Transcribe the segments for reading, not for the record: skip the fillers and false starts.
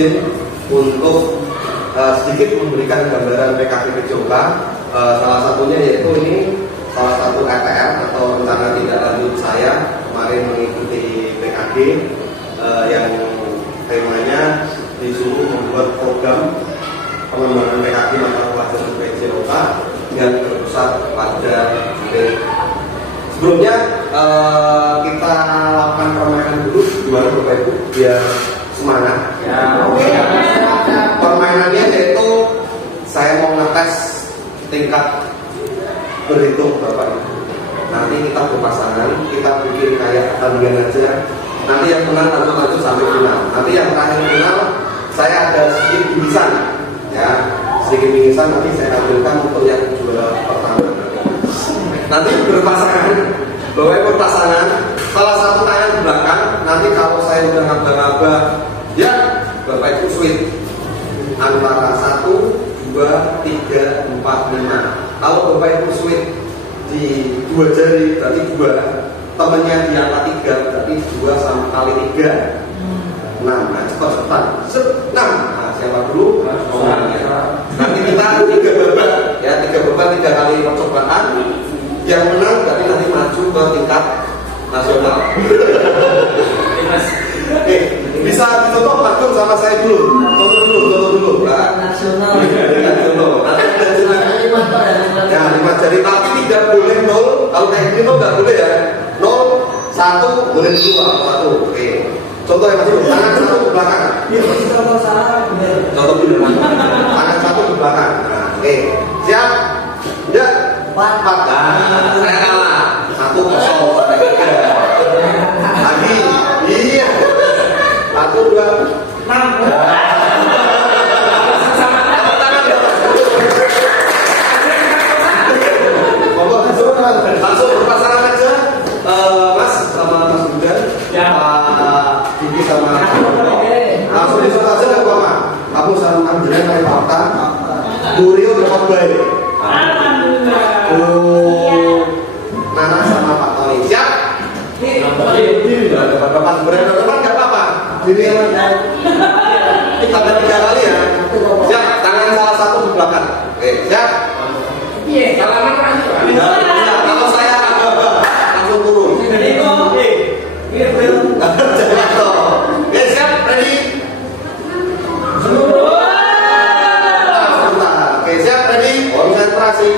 izin untuk sedikit memberikan gambaran PKB PJOKA. Salah satunya yaitu ini salah satu RTL atau rencana tindak lanjut saya kemarin mengikuti PKG yang temanya disuruh membuat program pengembangan PKG mata pelajaran PJOKA yang terpusat pada Jurit. Sebelumnya kita lakukan permainan dulu, gimana Bapak Ibu biar semangat. Permainannya yaitu saya mau ngetes tingkat berhitung Bapak Ibu. Nanti kita berpasangan, kita bikin kayak pertandingan aja. Nanti yang menang langsung maju sampai final. Nanti yang terakhir final saya ada sedikit bingkisan, ya sedikit bingkisan nanti saya ambilkan untuk yang juara pertama. Nanti berpasangan, Bapak Ibu berpasangan. Salah satu tangan di belakang. Nanti kalau saya udah ngaba-ngaba, ya Bapak Ibu sweet antara 1, 2, 3, 4, 5. Kalau Bapak Ibu sweet di 2 jari berarti 2, temennya di angka 3 berarti 2 sama kali 3 6. Nah cepat-cepat 6. Nah siapa dulu? Nanti kita 3 babak ya, 3 babak 3 kali percobaan. Yang menang berarti nanti maju ke tingkat nasional. Oke, bisa dicontoh Pak Gun sama saya dulu. Contoh dulu, Pak. Nasional. Nanti ya 5 jari, tapi tidak boleh 0. Kalau kayak gini 0 nggak boleh ya. 0, 1 boleh dulu atau 1. Oke. Contoh yang masih tangan 1 ke belakang. Contoh dulu. Tangan 1 ke belakang. Nah, oke. Siap? Ya. 4. Nah, saya kalah. 1-0. Lagi. Iya. 1, 2, 6. Langsung berpasangan aja, Mas sama Mas Bunda, Diki sama langsung disebut aja nggak apa-apa. Kamu sama Anjana kayak Fakta, Burio dapat baik. Nana sama Pak Tony siap? Dapat berat nggak apa-apa. Jadi kita ada 3 kali ya. Siap, tangan salah satu di belakang. Oke, siap? Iya, salaman aja. Kalau saya langsung turun. Oke, siap, ready? Oke, siap, ready? Konsentrasi.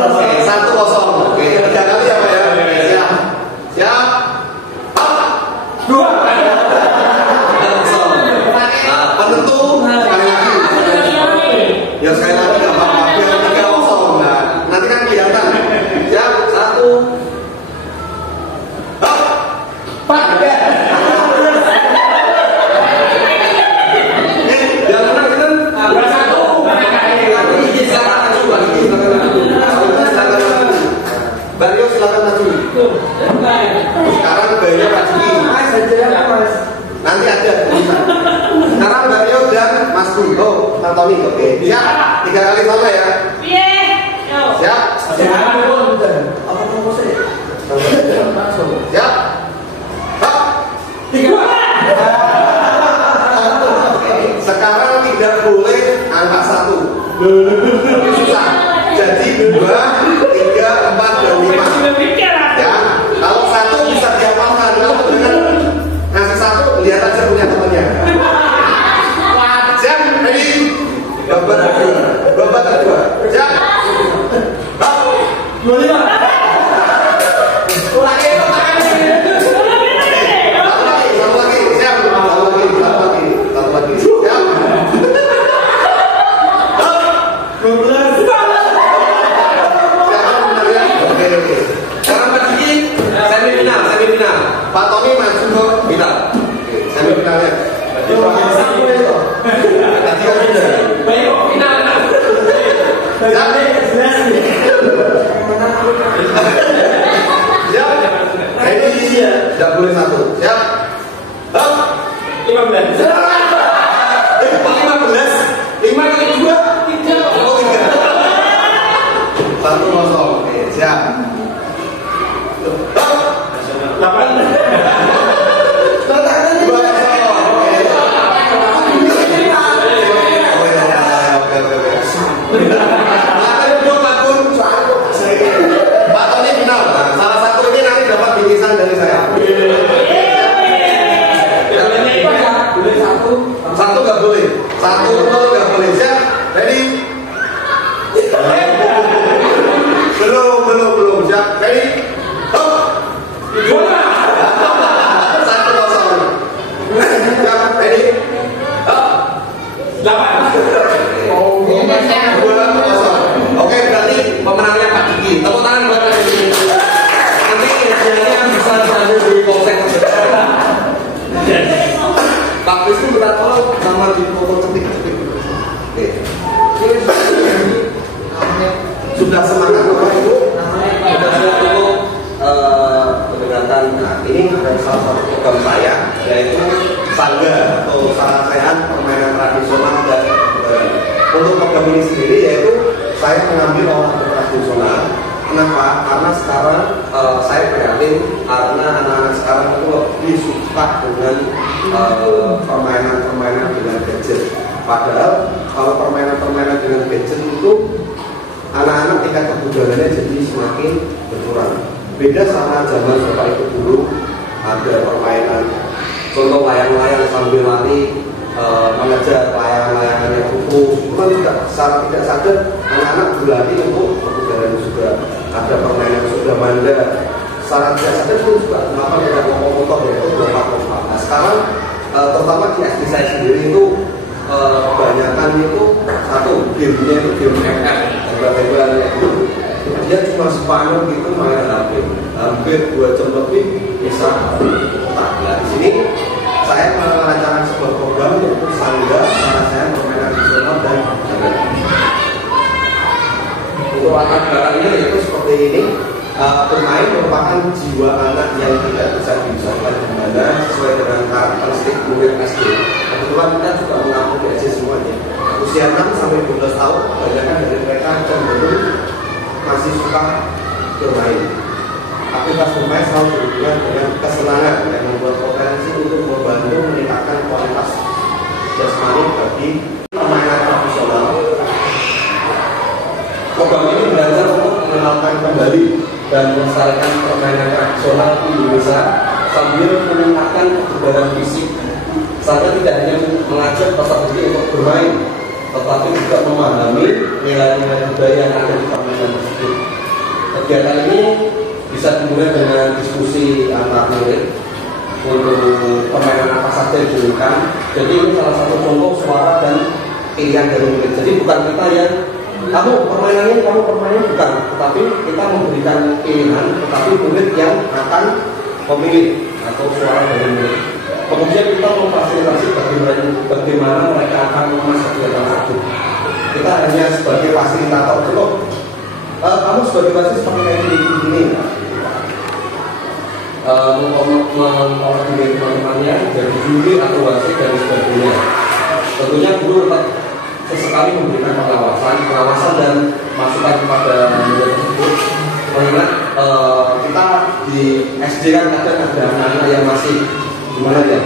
Oke, 1-0. Oke, 3 kali ya Pak ya. Siap. Siap. 2. Penentu sekali lagi. Ya sekali lagi nggak apa-apa. Biar 3-0. Nah, nanti kan kelihatan. Siap. 1. Yang menang itu Bario silakan maju. Sekarang Bario Pak Ciki. Nanti ada. Sekarang Bario dan Mas Gunto, Mas Tony. Oke. Siap. 3 kali sama ya. Siap. Siap. Sekarang tidak boleh angka 1. Susah. Jadi 2, 3, 4, dan 5. Ya. Kalau 1 bisa dihafalkan. Kalau dengan ngasih 1, lihat aja punya temannya. Siap, ready? Babak kedua. Siap. Pak Tony maju ke final. Oke, semifinalnya. Siap. Ini tidak boleh 1. Siap. 15. 5 kali 2. 1-0. Oke, siap. 8. sudah semangat Bapak Ibu sudah siap untuk mendengarkan. Nah, ini ada salah satu program saya, yaitu Sangga atau Sarasehan Permainan Tradisional dan untuk program ini sendiri yaitu saya mengambil olahraga tradisional. Kenapa? Karena sekarang saya prihatin karena anak-anak sekarang itu lebih suka dengan permainan-permainan dengan gadget. Padahal kalau permainan-permainan dengan gadget itu anak-anak tingkat kebugarannya jadi semakin berkurang. Beda sama zaman Bapak Ibu dulu ada permainan contoh layang-layang sambil lari mengejar layang-layangan yang utuh. Itu kan juga secara tidak sadar anak-anak berlari untuk kebugaran juga. Ada permainan sudah manda secara tidak sadar itu juga melakukan dengan motor yaitu lompat-lompat. Nah sekarang terutama di SD saya sendiri itu kebanyakan itu satu gamenya itu game FF tembak-tembakan itu dia cuma separuh gitu main HP hampir 2 jam lebih bisa. Nah di sini saya melancarkan sebuah program yaitu Sangga Sarasehan Permainan Tradisional dan untuk latar belakangnya yaitu seperti ini. Bermain merupakan jiwa anak yang tidak bisa diusahakan di mana sesuai dengan karakteristik murid SD. Kebetulan kita juga mengaku di SD semuanya. Usia 6 sampai 12 tahun, kebanyakan dari mereka cenderung masih suka bermain. Aktivitas bermain selalu berhubungan dengan kesenangan yang membuat potensi untuk membantu meningkatkan kualitas jasmani bagi permainan tradisional. Program ini belajar untuk mengenalkan kembali dan melestarikan permainan tradisional di Indonesia sambil meningkatkan kebugaran fisik. Saya tidak hanya mengajak peserta untuk bermain, tetapi juga memahami nilai-nilai budaya yang ada di permainan tersebut. Kegiatan ini bisa dimulai dengan diskusi antar murid untuk permainan apa saja yang diinginkan. Jadi ini salah satu contoh suara dan pilihan dari murid. Jadi bukan kita yang kamu permainan ini, kamu permainan bukan, tetapi kita memberikan pilihan, tetapi murid yang akan memilih atau suara dari murid. Kemudian kita memfasilitasi bagaimana mereka akan mengemas kegiatan tersebut. Kita hanya sebagai fasilitator dulu. Kamu sebagai wasit seperti kayak gini, mengkoordinir teman-temannya dari juri atau wasit dan sebagainya. Tentunya guru tetap sesekali memberikan pengawasan dan masukan kepada murid tersebut. Mengingat kita di SD kan kadang ada anak-anak yang masih gimana ya,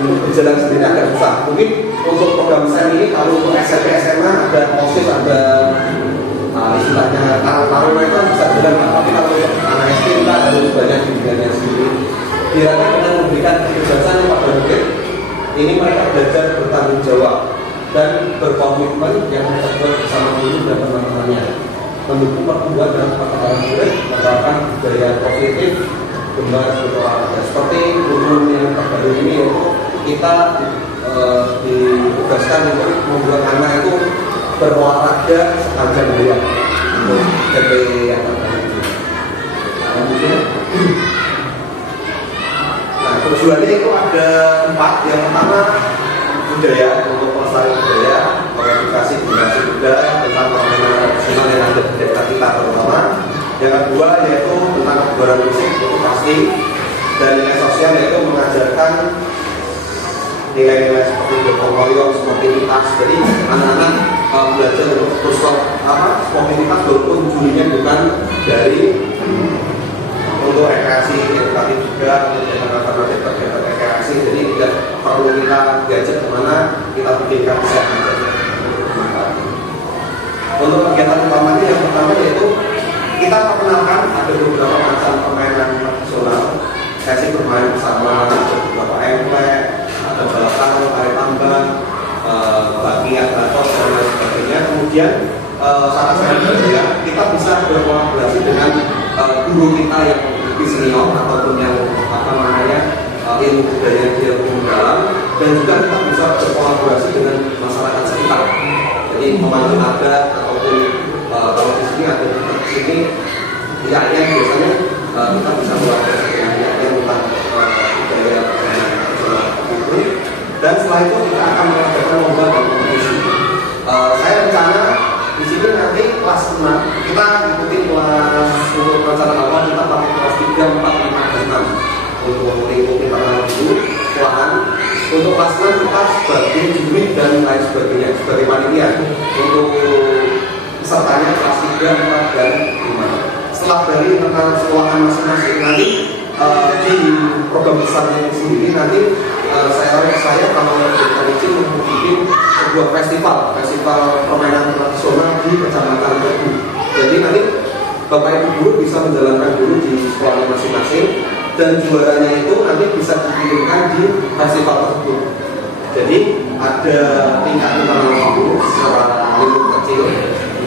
berjalan sendiri agak susah. Mungkin untuk program saya ini kalau untuk SMP SMA ada OSIS, ada istilahnya tarung itu bisa jalan, tapi kalau untuk anak SD kita harus banyak bimbingannya sendiri. Diharapkan dengan memberikan kebebasan kepada murid, ini mereka belajar bertanggung jawab dan berkomitmen yang terbuat bersama guru dan teman-temannya, mendukung pertumbuhan dan perkembangan murid, menerapkan budaya positif, gemar berolahraga. Seperti guru yang terbaru ini, yaitu kita ditugaskan untuk membuat anak itu berolahraga sepanjang hari untuk PP yang terbaru. Nah, tujuannya itu ada 4. Yang pertama budaya, untuk pelestarian budaya, mengedukasi generasi muda tentang permainan tradisional yang ada di daerah kita terutama. Yang kedua yaitu tentang kebugaran fisik, itu pasti. Dan nilai sosial yaitu mengajarkan nilai-nilai seperti gotong royong, sportivitas. Jadi anak-anak belajar untuk sportivitas walaupun jurinya bukan dari untuk rekreasi edukatif juga, kegiatan alternatif kegiatan rekreasi. Jadi tidak perlu kita diajak kemana, kita bikinkan kesehatan saja. Untuk kegiatan utamanya yang pertama yaitu kita perkenalkan ada beberapa macam permainan tradisional. Sesi bermain bersama, ada beberapa emplek, ada balap karung, tarik tambang, bagi batos dan lain sebagainya. Kemudian saat saya kita bisa berkolaborasi dengan guru kita yang lebih senior ataupun yang ilmu budaya yang lebih mendalam, dan juga kita bisa berkolaborasi dengan masyarakat sekitar. Jadi pemandu adat ataupun kalau di sini ada di sini tidaknya biasanya kita bisa melakukan tentang budaya itu. Dan setelah itu kita akan mengadakan lomba dan kompetisi. Saya rencana di sini nanti kelas 6 kita sebagai juri dan lain sebagainya sebagai panitia untuk pesertanya kelas 3, 4 dan 5. Setelah dari internal sekolahan masing-masing nanti di program besarnya sendiri nanti saya kalau kita izin membuat sebuah festival permainan tradisional di Kecamatan Tebu. Jadi nanti Bapak Ibu guru bisa menjalankan dulu di sekolahnya masing-masing dan juaranya itu nanti bisa dikirimkan di festival tersebut. Jadi ada tingkat internal dulu secara lingkup kecil,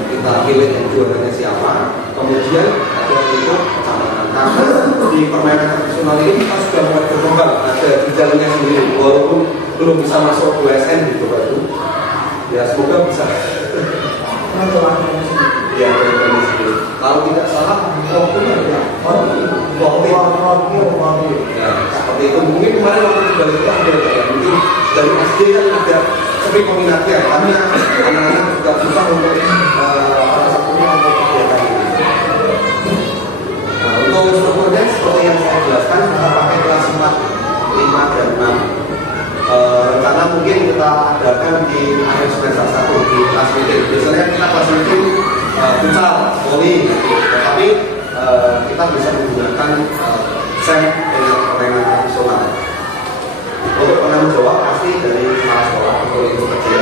kita pilih yang juaranya siapa, kemudian ada lingkup kecamatan. Karena di permainan tradisional ini kita sudah mulai berkembang, ada jenjangnya sendiri, walaupun belum bisa masuk USN di Bapak Ibu. Ya semoga bisa. Ya, kalau tidak salah, ya, seperti itu. Mungkin kemarin waktu di balik itu ada ya, mungkin dari SD kan ada sepi peminatnya, karena anak-anak juga susah untuk salah satunya untuk kegiatan ini. Nah, untuk strukturnya seperti yang saya jelaskan, kita pakai kelas 4, 5 dan 6. Rencana mungkin kita adakan di akhir semester 1 di kelas meeting. Biasanya kita kelas meeting futsal, voli, tapi kita bisa menggunakan SEM dengan permainan tradisional. Untuk penanggung jawab pasti dari kepala sekolah untuk itu kecil,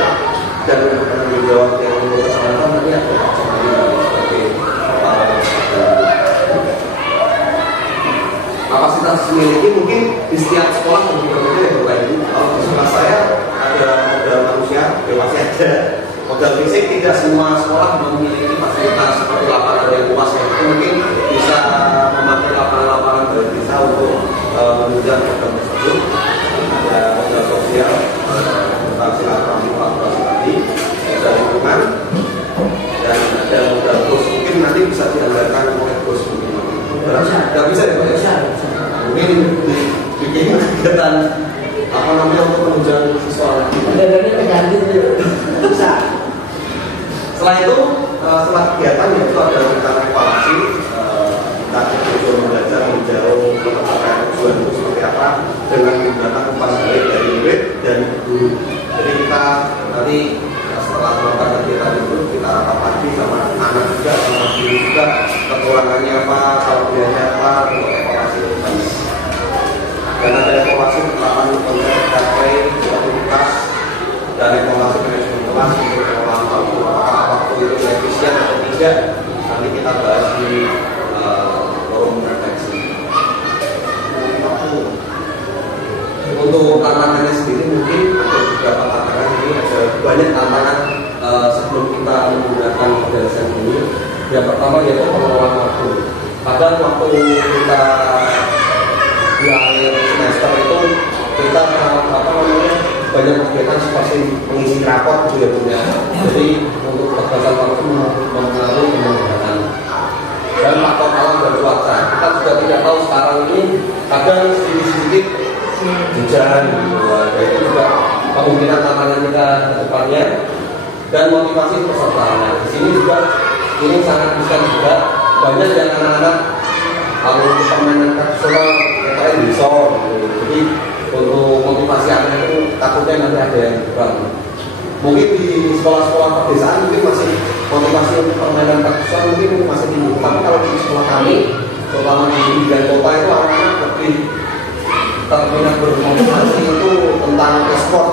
dan penanggung jawab yang untuk kecamatan nanti ada Pak Somali sebagai kepala. Kapasitas memiliki mungkin di setiap sekolah berbeda-beda ya Bapak Ibu. Kalau di sekolah saya ada modal manusia, masih ada modal fisik. Tidak semua sekolah memiliki fasilitas seperti lapangan yang luas ya. Mungkin bisa memakai lapangan-lapangan dari desa untuk menunjang program tersebut. Ada modal sosial, tentang silaturahmi kolaborasi tadi, modal lingkungan, dan ada modal bos. Mungkin nanti bisa dianggarkan oleh bos mungkin. Tidak bisa ya Pak ya? Mungkin bikin kegiatan apa namanya untuk menunjang siswa lagi. Bisa. Setelah itu, setelah kegiatan yaitu ada rencana evaluasi, kita coba belajar menjauh pencapaian tujuan itu seperti apa dengan menggunakan umpan balik dari murid dan guru. Jadi kita nanti setelah melakukan kegiatan itu kita rapat lagi sama anak juga, sama guru juga, kekurangannya apa, kelebihannya apa untuk evaluasi itu. Dan ada evaluasi penerapan konsep capai produktivitas dan evaluasi manajemen kelas untuk pengelolaan waktu, apakah waktu itu efisien atau tidak, nanti kita bahas di forum refleksi. Untuk tantangannya sendiri mungkin ada beberapa tantangan, ini ada banyak tantangan sebelum kita menggunakan model SEM ini. Yang pertama yaitu pengelolaan waktu. Kadang waktu kita di akhir semester itu kita banyak kegiatan seperti mengisi rapot gitu ya punya. Jadi untuk batasan waktu mempengaruhi kemudian dan faktor alam dan cuaca. Kita juga tidak tahu sekarang ini kadang sedikit hujan gitu. Dan itu juga kemungkinan tantangan kita ke depannya dan motivasi peserta. Nah, di sini juga ini sangat bisa juga banyak yang anak-anak kalau permainan tradisional kayak bisa gitu. Jadi untuk motivasi anak itu takutnya nanti ada yang kurang. Mungkin di sekolah-sekolah pedesaan mungkin masih motivasi untuk permainan tradisional mungkin masih tinggi. Tapi kalau di sekolah kami, terutama di bidang kota itu anak-anak lebih terminat bermotivasi itu tentang e-sport,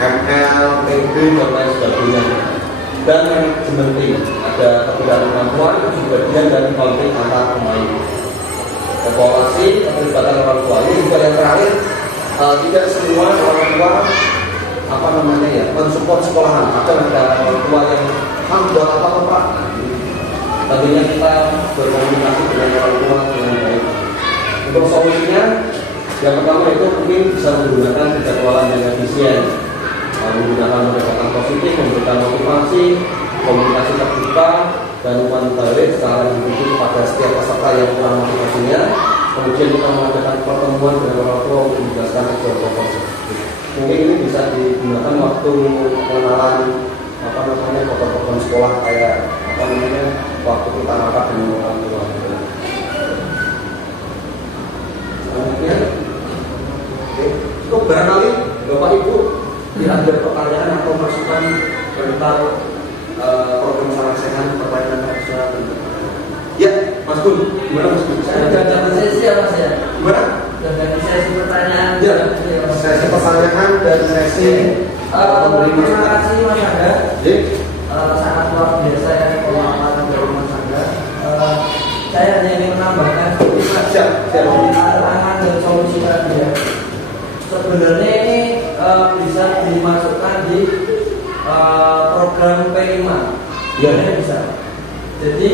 ML, PB dan lain sebagainya. Dan manajemen tim, ada ketidakmampuan itu bagian dari konflik antar pemain. Evaluasi keterlibatan orang tua ini juga yang terakhir, tidak semua orang tua mensupport sekolahan. Kadang ada orang tua yang buat apa Pak? Tentunya kita berkomunikasi dengan orang tua dengan baik. Untuk solusinya, yang pertama itu mungkin bisa menggunakan penjadwalan yang efisien, menggunakan pendekatan positif, memberikan motivasi, komunikasi terbuka, dan umpan balik secara individu kepada setiap peserta yang kurang motivasinya. Kemudian kita mengadakan pertemuan dengan orang tua untuk menjelaskan kegiatan tersebut. Mungkin ini bisa digunakan waktu pengenalan program sekolah kayak waktu kita rapat dengan orang tua. Selanjutnya, cukup barangkali Bapak Ibu kira-kira gimana Mas Gun? Saya udah dapat sesi ya Mas ya? Gimana? Udah dapat sesi pertanyaan. Ya, sesi pertanyaan dan sesi terima kasih Mas Angga. Sangat luar biasa ya pemaparan dari Mas Angga. Saya hanya ingin menambahkan tantangan dan solusi tadi ya. Sebenarnya ini bisa dimasukkan di program P5. Ya, bisa. Jadi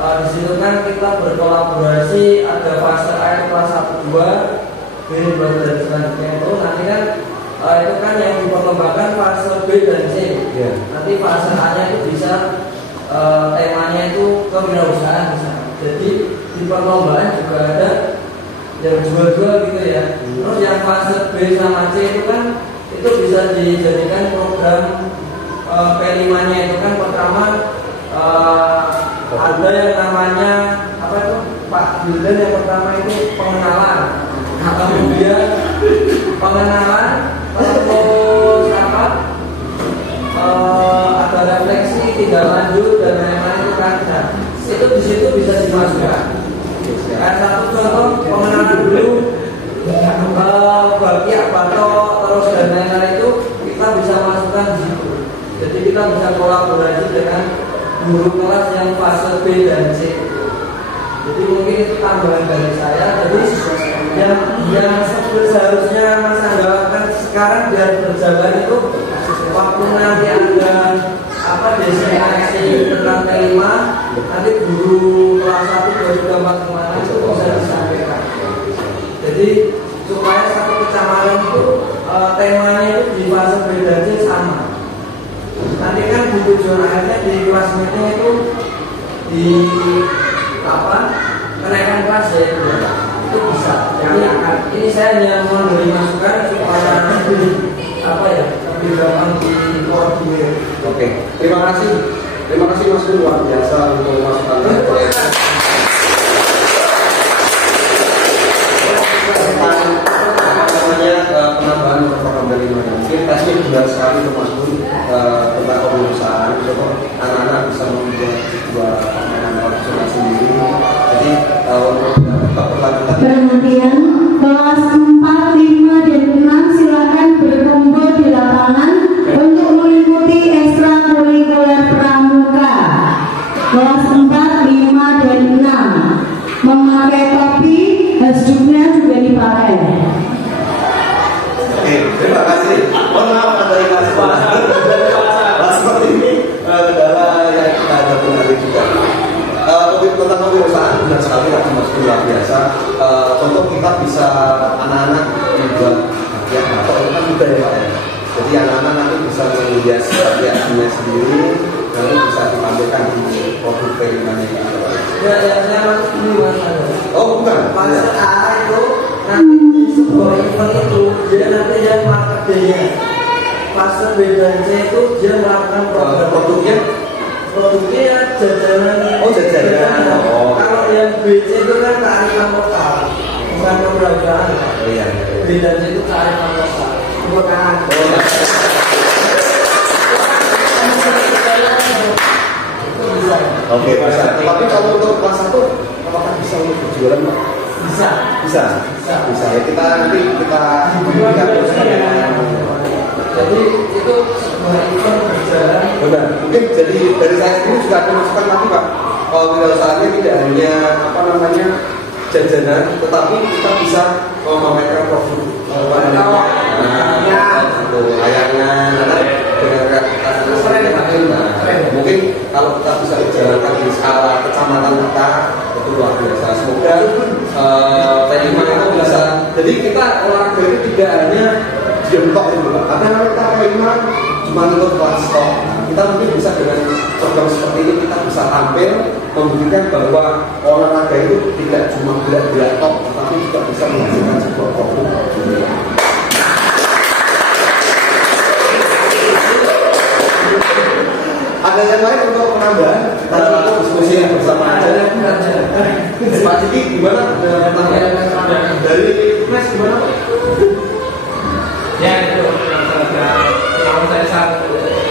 di situ kan kita berkolaborasi, ada fase A kelas 1 2, B 2 dan selanjutnya itu nanti kan itu kan yang diperkembangkan fase B dan C. Yeah. Nanti fase A-nya itu bisa temanya itu kewirausahaan misalnya. Jadi di perlombaan juga ada yang jual-jual gitu ya. Terus yang fase B sama C itu kan itu bisa dijadikan program P5-nya itu kan pertama ada yang namanya apa itu Pak Wildan yang pertama itu pengenalan. Kemudian pengenalan terus apa ada refleksi, tindak lanjut dan lain-lain itu kan. Nah, itu di situ bisa dimasukkan. Kayak satu contoh pengenalan dulu bagi apa terus dan lain-lain itu kita bisa masukkan di situ. Jadi kita bisa kolaborasi dengan guru kelas yang fase B dan C. Jadi mungkin itu tambahan dari saya. Jadi yang seharusnya Mas Angga lakukan sekarang biar berjalan itu waktu nanti ada apa destinasi tentang P5, nanti guru kelas 1, 2, 3, 4 kemana itu bisa disampaikan. Jadi supaya satu kecamatan itu temanya itu di fase B dan C sama. Nanti kan di tujuan akhirnya di kelas meeting itu di apa kenaikan kelas ya itu bisa. Jadi ini saya hanya memberi masukan supaya apa ya lebih gampang dikoordinir. Oke, terima kasih Mas Gun, luar biasa untuk masukannya. Penambahan program dari mana? Mungkin tesnya benar sekali untuk Mas Gun tentang perusahaan. Coba anak-anak bisa membuat sebuah permainan profesional sendiri. Jadi untuk keberlanjutan. Kemudian kelas 4, 5, dan 6 silakan berkumpul di lapangan untuk mengikuti ekstrakurikuler pramuka. Kelas 4, 5, dan 6 memakai topi, hasduknya juga dipakai. Oke, terima kasih. Mohon maaf ada yang masih seperti ini kendala yang kita hadapi hari juga. Tentang kewirausahaan benar sekali tadi Mas Gun, luar biasa. Contoh kita bisa anak-anak membuat bagian atau itu kan mudah ya Pak ya. Jadi anak-anak nanti bisa menghias bagiannya sendiri, nanti bisa ditampilkan di produk P5-nya ini. Ya, saya masuk dulu Mas. Oh bukan? Fase A itu nanti di sebuah event itu dia nanti yang marketingnya. Fase B dan C itu dia melakukan produknya jajanan. Oh jajanan. Oh. Kalau yang B C itu kan kearifan lokal, bukan perbelanjaan. Iya. B dan C itu kearifan lokal. Bukan. Oke, bisa. Tapi kalau untuk kelas 1 apakah bisa untuk berjualan Pak? Bisa. Ya kita nanti kita terus. Jadi itu sebuah event berjalan. Benar. Mungkin jadi dari saya sendiri juga ada masukan nanti Pak. Wirausahaannya tidak hanya apa namanya jajanan, tetapi kita bisa memamerkan produk layangan, mungkin kalau kita bisa dijalankan di skala kecamatan kita itu luar biasa. Semoga P5 itu bisa. Jadi kita olahraga ini tidak hanya diemtok itu Pak. Karena kita P5 cuma untuk kelas top. Kita mungkin bisa dengan program seperti ini kita bisa tampil membuktikan bahwa olahraga itu tidak cuma gerak-gerak top, tapi juga bisa menghasilkan sebuah produk. Ada yang lain untuk penambahan? Tadi kita diskusi bersama aja. Pak Ciki gimana? Ada pertanyaan dari Mas gimana Pak? Ya itu kalau saya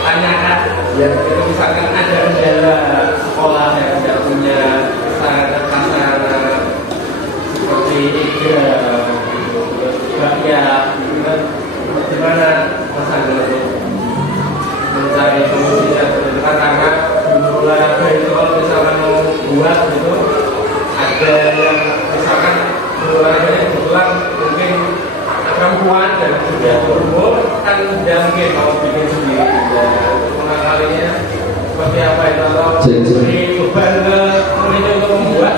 tanyakan ya, misalkan ada kendala sekolah yang tidak punya sarana ada yang misalkan kebetulan mungkin perempuan dan sudah berumur kan tidak mungkin mau bikin sendiri mengakalinya seperti apa itu atau beri beban ke komite untuk membuat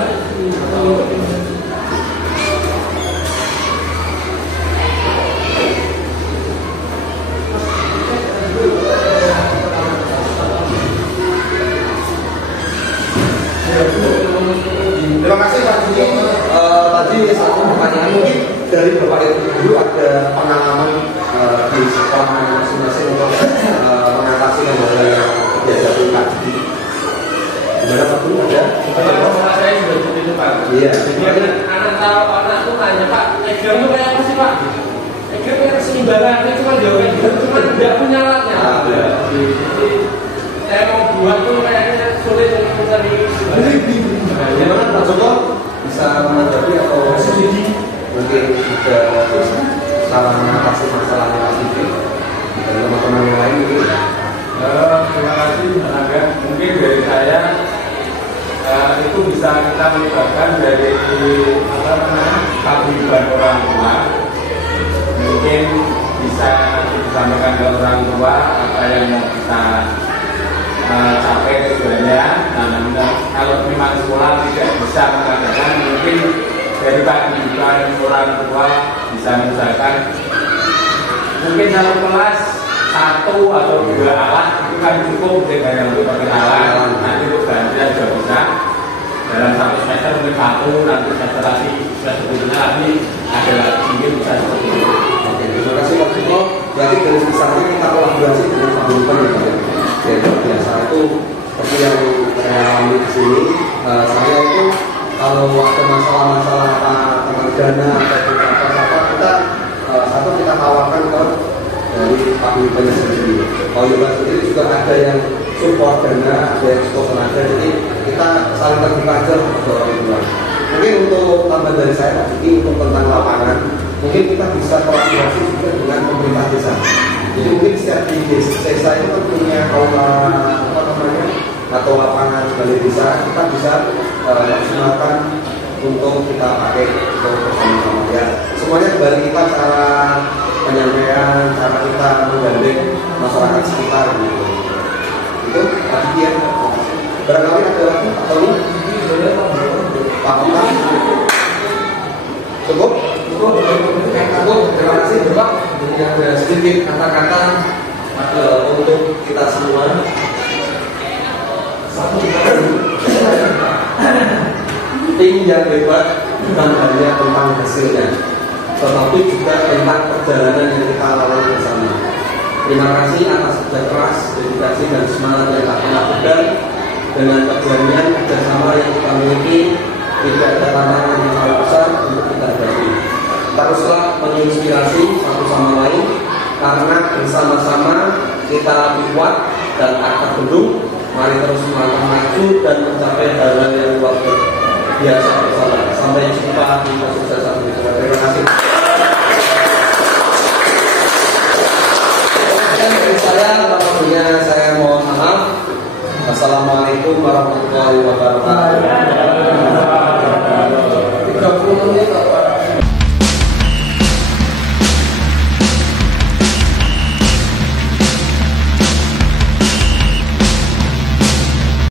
Terima kasih Pak Juni. Tadi satu pertanyaan mungkin dari Bapak Ibu dulu ada pengalaman di sekolah masing-masing untuk mengatasi kendala yang dihadapi Pak Juni. Gimana Pak Juni ada? Kalau saya juga seperti itu Pak. Iya. Jadi anak tuh tanya Pak, exam tuh kayak apa sih Pak? Exam kayak keseimbangan, cuma jawabnya cuma tidak punya alatnya. Jadi saya mau buat tuh kayaknya sulit untuk mencari. Gimana Pak Joko bisa menanggapi atau mungkin ada cara mengatasi masalahnya Pak Juni dan teman-teman yang lain mungkin? Terima kasih Mas. Mungkin dari saya itu bisa kita melibatkan dari keterlibatan orang tua. Mungkin bisa disampaikan ke orang tua apa yang mau kita capai tujuannya. Nah, kalau memang sekolah tidak bisa mengadakan, mungkin dari keterlibatan orang tua bisa misalkan mungkin kalau kelas 1 atau 2 alat itu kan cukup dengan untuk perkenalan. Nanti untuk gantian juga bisa dalam 1 semester mungkin 1, nanti semester lagi semester berikutnya lagi ada lagi mungkin bisa seperti itu. Oke, terima kasih Pak Joko. Berarti dari besarnya kita kolaborasi dengan fakultas ya luar biasa itu seperti yang saya alami di sini. Saya itu kalau ada masalah-masalah tentang dana atau apa kita satu kita tawarkan ke dari Pak Wibannya sendiri. Kalau Wiban sendiri juga ada yang support dana, ada yang support tenaga. Jadi kita saling terbuka aja ke orang tua. Mungkin untuk tambahan dari saya Pak Diki untuk tentang lapangan, mungkin kita bisa kolaborasi juga dengan pemerintah desa. Jadi mungkin setiap di desa itu kan punya aula atau lapangan balai desa, kita bisa maksimalkan untuk kita pakai untuk bersama-sama ya. Semuanya kembali kita cara penyampaian, cara kita menggandeng masyarakat sekitar gitu. Itu tadi ya. Barangkali ada lagi atau ini? Pak Pak. Cukup? Cukup. Terima kasih Bapak. Jadi ada sedikit kata-kata untuk kita semua. Tim yang hebat bukan hanya tentang hasilnya, tetapi juga tentang perjalanan yang kita lalui bersama. Terima kasih atas kerja keras, dedikasi dan semangat yang tak pernah pudar. Dengan keberanian kerjasama yang kita miliki, tidak ada tantangan yang terlalu besar untuk kita hadapi. Teruslah menginspirasi satu sama lain, karena bersama-sama kita lebih kuat dan tak terbendung. Mari terus melangkah maju dan mencapai hal-hal yang luar biasa bersama. Sampai jumpa di kesuksesan berikutnya. Terima kasih. Dan dari saya mohon maaf. Assalamualaikum warahmatullahi wabarakatuh. 30 menit